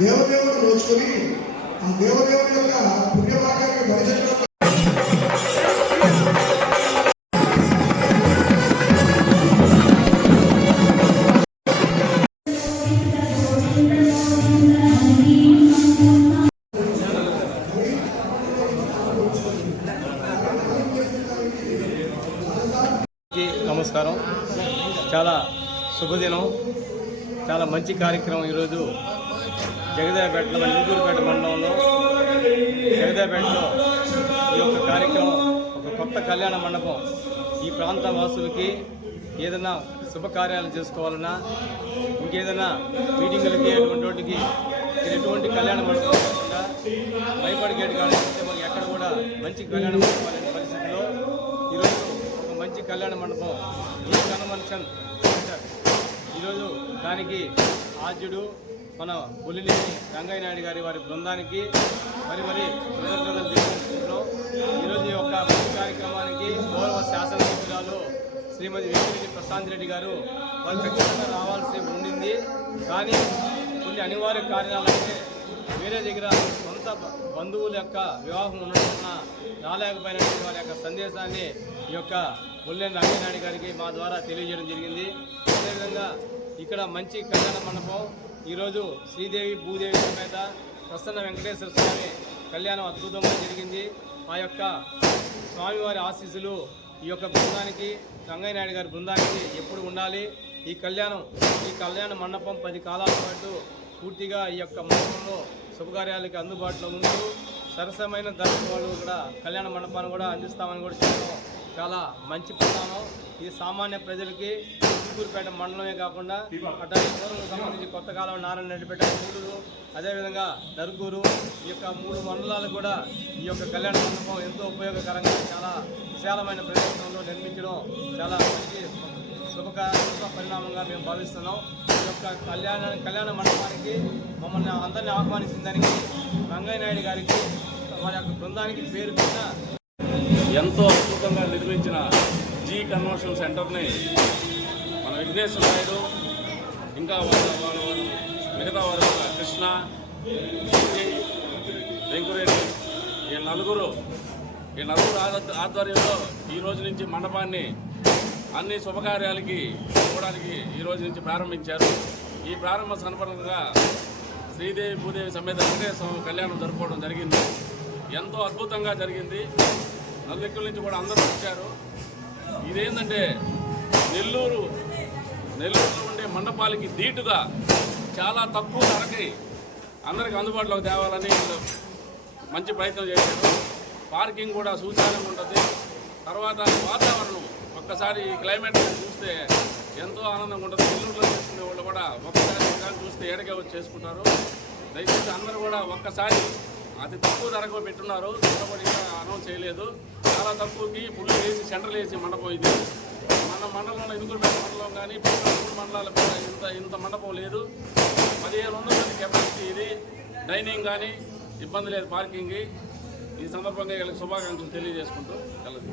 దేవదేవుడు నోచుకొని ఆ దేవదేవుడు అందరికీ నమస్కారం. చాలా శుభదినం. చాలా మంచి కార్యక్రమం ఈరోజు జగదేపేటలో మన ఇందూరుపేట మండలంలో జగదాపేటలో ఈ యొక్క కార్యక్రమం ఒక కొత్త కళ్యాణ మండపం ఈ ప్రాంత వాసులకి ఏదైనా శుభకార్యాలు చేసుకోవాలన్నా ఇంకేదైనా మీటింగులకి అటువంటి వాటికి ఎటువంటి కళ్యాణ మండపం భయపడిగేటు గేట్ కానీ ఎక్కడ కూడా మంచి కళ్యాణ మండపం పరిస్థితిలో ఈరోజు మంచి కళ్యాణ మండపం ఈ కన్వెన్షన్ సెంటర్ ఈరోజు దానికి ఆద్యుడు మన పులినేని రంగయ్య నాయుడు గారి వారి బృందానికి మరి మరి కృతజ్ఞతలు తెలియజేస్తున్నాం ఈరోజు యొక్క కార్యక్రమానికి గౌరవ శాసనసభ్యురాలు శ్రీమతి వెంకటి ప్రశాంత్ రెడ్డి గారు వారు ఖచ్చితంగా రావాల్సి ఉండింది. కానీ కొన్ని అనివార్య కారణాలంటే వేరే దగ్గర సొంత బంధువుల యొక్క వివాహం ఉండడం వలన రాలేకపోయినటువంటి వారి యొక్క సందేశాన్ని ఈ యొక్క ముల్లేని రంగనాయుడు గారికి మా ద్వారా తెలియజేయడం జరిగింది. అదేవిధంగా ఇక్కడ మంచి కళ్యాణ మండపం ఈరోజు శ్రీదేవి భూదేవి సమేత ప్రసన్న వెంకటేశ్వర స్వామి కళ్యాణం అద్భుతంగా జరిగింది. ఆ యొక్క స్వామివారి ఆశీస్సులు ఈ యొక్క బృందానికి రంగయ్య నాయుడు గారి బృందానికి ఎప్పుడు ఉండాలి. ఈ కళ్యాణం ఈ కళ్యాణ మండపం పది కాలాల పాటు పూర్తిగా ఈ యొక్క మండపంలో శుభకార్యాలకి అందుబాటులో ఉంటూ సరసమైన ధరకు వాళ్ళు కూడా కళ్యాణ మండపాన్ని కూడా అందిస్తామని కూడా చెప్పడం చాలా మంచి ప్రధానం ఈ సామాన్య ప్రజలకి చిత్తూరుపేట మండలమే కాకుండా అటు సంబంధించి కొత్త కాలం నారాయణ రెడ్డిపేట మూడూరు అదేవిధంగా దర్గూరు ఈ యొక్క మూడు మండలాలు కూడా ఈ యొక్క కళ్యాణ మండపం ఎంతో ఉపయోగకరంగా చాలా విశాలమైన ప్రదేశంలో నిర్మించడం చాలా మంచి శుభక శుభ పరిణామంగా మేము భావిస్తున్నాం. ఈ యొక్క కళ్యాణ కళ్యాణ మండపానికి మమ్మల్ని అందరినీ ఆహ్వానించిన దానికి రంగయ్య నాయుడు గారికి వారి యొక్క బృందానికి పేరు పెట్టిన ఎంతో అద్భుతంగా నిర్మించిన జీ కన్వెన్షన్ సెంటర్ని మన విఘ్నేశ్వర నాయుడు ఇంకా వాళ్ళ వాళ్ళ వారు మిగతా వారు కృష్ణ విజయ్, ఈ నలుగురు ఈ నలుగురు ఆధ్వర్యంలో ఈ రోజు నుంచి మండపాన్ని అన్ని శుభకార్యాలకి ఇవ్వడానికి ఈరోజు నుంచి ప్రారంభించారు. ఈ ప్రారంభ సందర్భంగా శ్రీదేవి భూదేవి సమేత వెంకటేశ్వర కళ్యాణం జరుపుకోవడం జరిగింది. ఎంతో అద్భుతంగా జరిగింది. నలుదిక్కుల నుంచి కూడా అందరూ వచ్చారు. ఇదేంటంటే నెల్లూరు నెల్లూరులో ఉండే మండపాలకి ధీటుగా చాలా తక్కువ ధరకి అందరికి అందుబాటులోకి తేవాలని మంచి ప్రయత్నం చేశారు. పార్కింగ్ కూడా సూచనగా ఉంటుంది. తర్వాత వాతావరణం ఒక్కసారి ఈ క్లైమేట్ చూస్తే ఎంతో ఆనందంగా ఉంటుంది. నెల్లూరులో చేసుకునే వాళ్ళు కూడా ఒక్కసారి కానీ చూస్తే ఏడగా వచ్చి చేసుకుంటారు. దయచేసి అందరూ కూడా ఒక్కసారి అతి తక్కువ ధరకు పెట్టున్నారు. ధర అనౌన్స్ చేయలేదు. చాలా తక్కువకి ఫుల్ వేసి సెంట్రల్ వేసి మండపం ఇది. మన మండలంలో ఇందుకుపేట మండలం కానీ మూడు మండలాలకు కూడా ఇంత ఇంత మండపం లేదు. పదిహేను వందల కెపాసిటీ ఇది. డైనింగ్ కానీ ఇబ్బంది లేదు పార్కింగ్ ఈ సందర్భంగా వీళ్ళకి శుభాకాంక్షలు తెలియజేసుకుంటూ కలదు